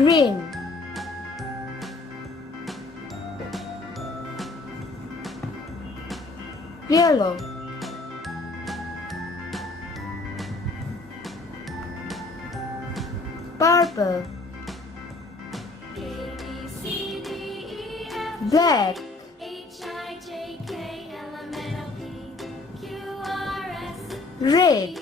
green, yellow, purple, black, red,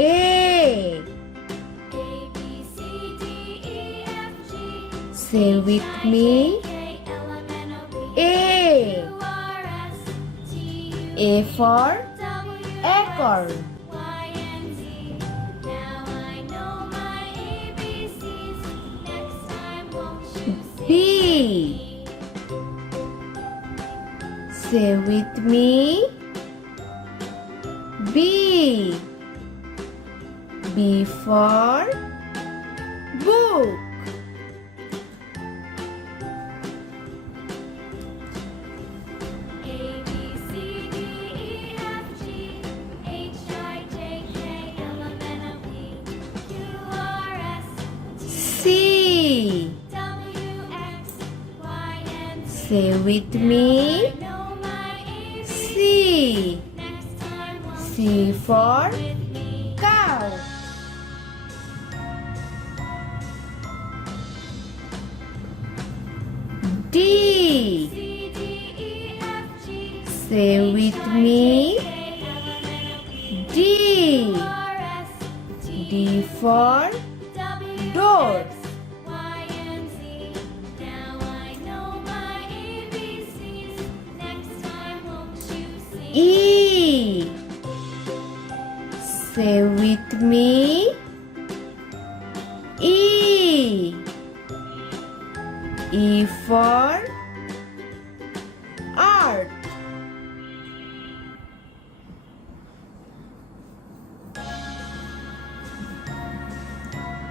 A. Say with me. A. A for acorn. B. Say with me. B. B for book. C. Say with me. C. C for cow. D. Say with me. D. D for door. E. Say with me. E. E for art.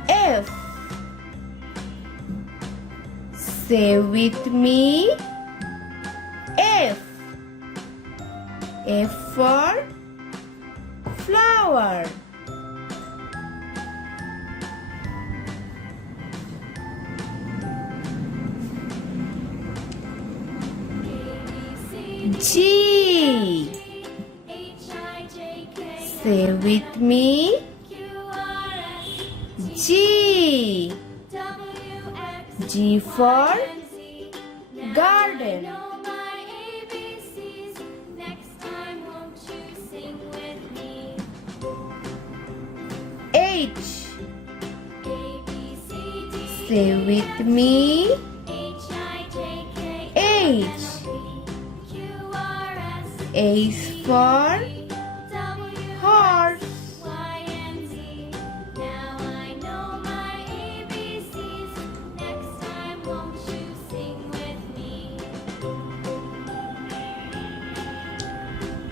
F. Say with me. F. F for flower. G. Say with me. G. G for garden. H. Say with me. H. H for horse.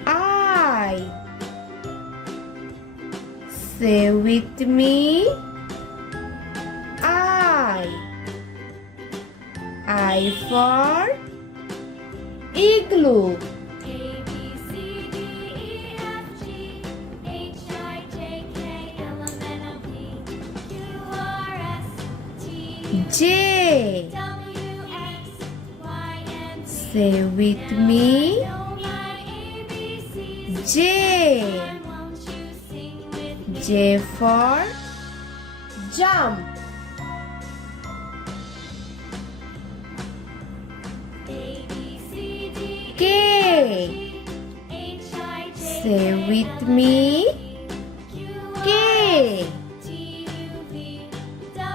I. Say with me. I. I for igloo. J. Say with me. J. J for jump. K. Say with me. K.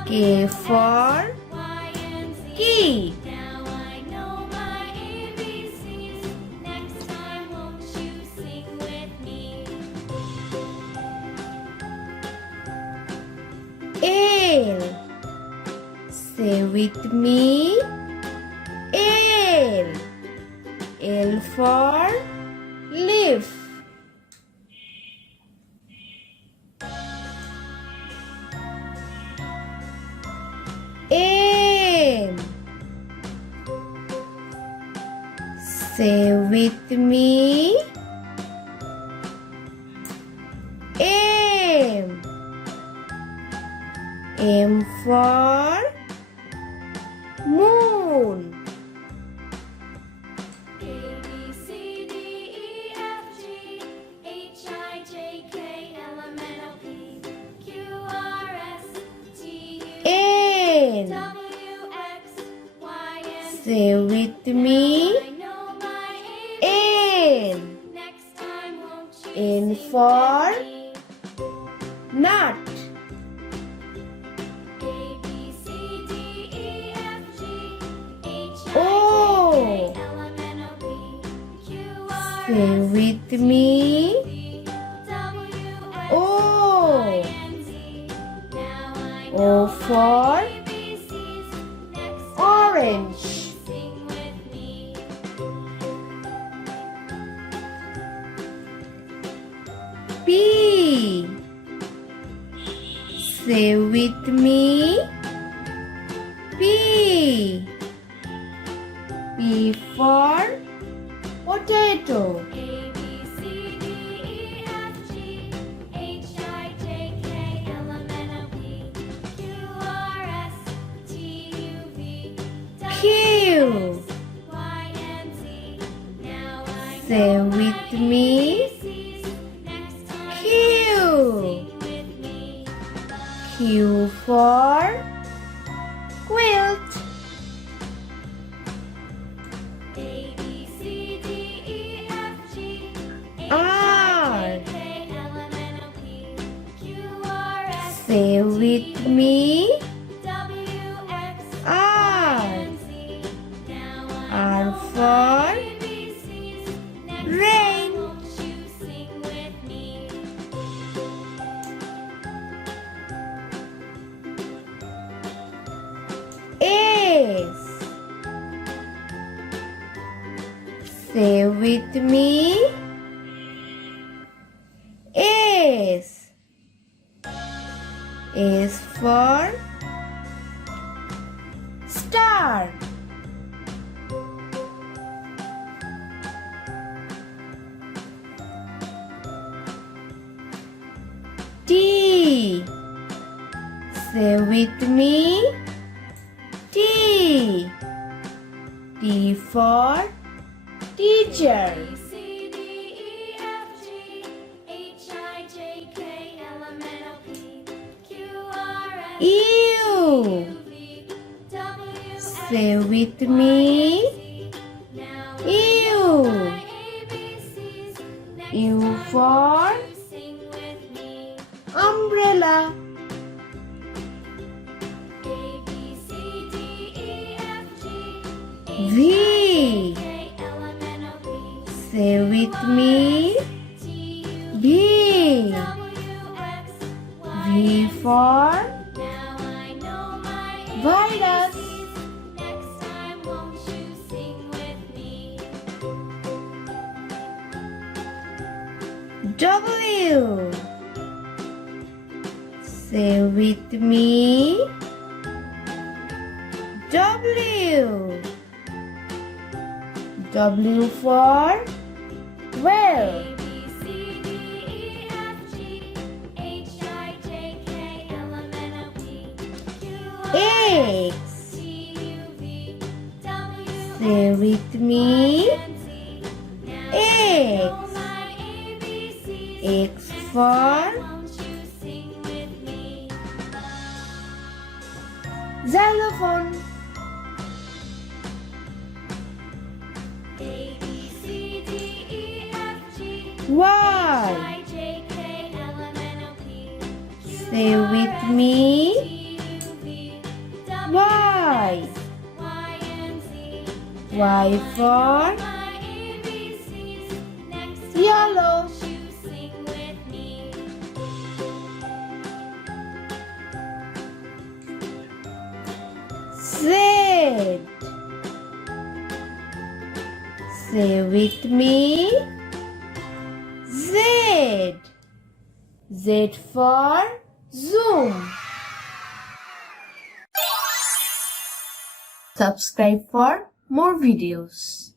K for key. L. Say with me. L. L for leaf. M. Say with me. M. M for moon. N. Say with me. N. N for nut. O. Say with me. O. O for orange. P. Say with me. P. P for potato. Q. Say with me. Q. Q for quilt. R. Say with me. R. R for rain. S. Say with me. S. S for star. T. Say with me. T. T for teacher. U. Say with me. U. U for umbrella. V. Say with me. V. V for virus. W. Say with me. W. W for well. X. Say with me. X. X for xylophone. Y. Say with me. Y. Y for yellow. Z. Say with me. Z. Z for zoom. Subscribe for more videos.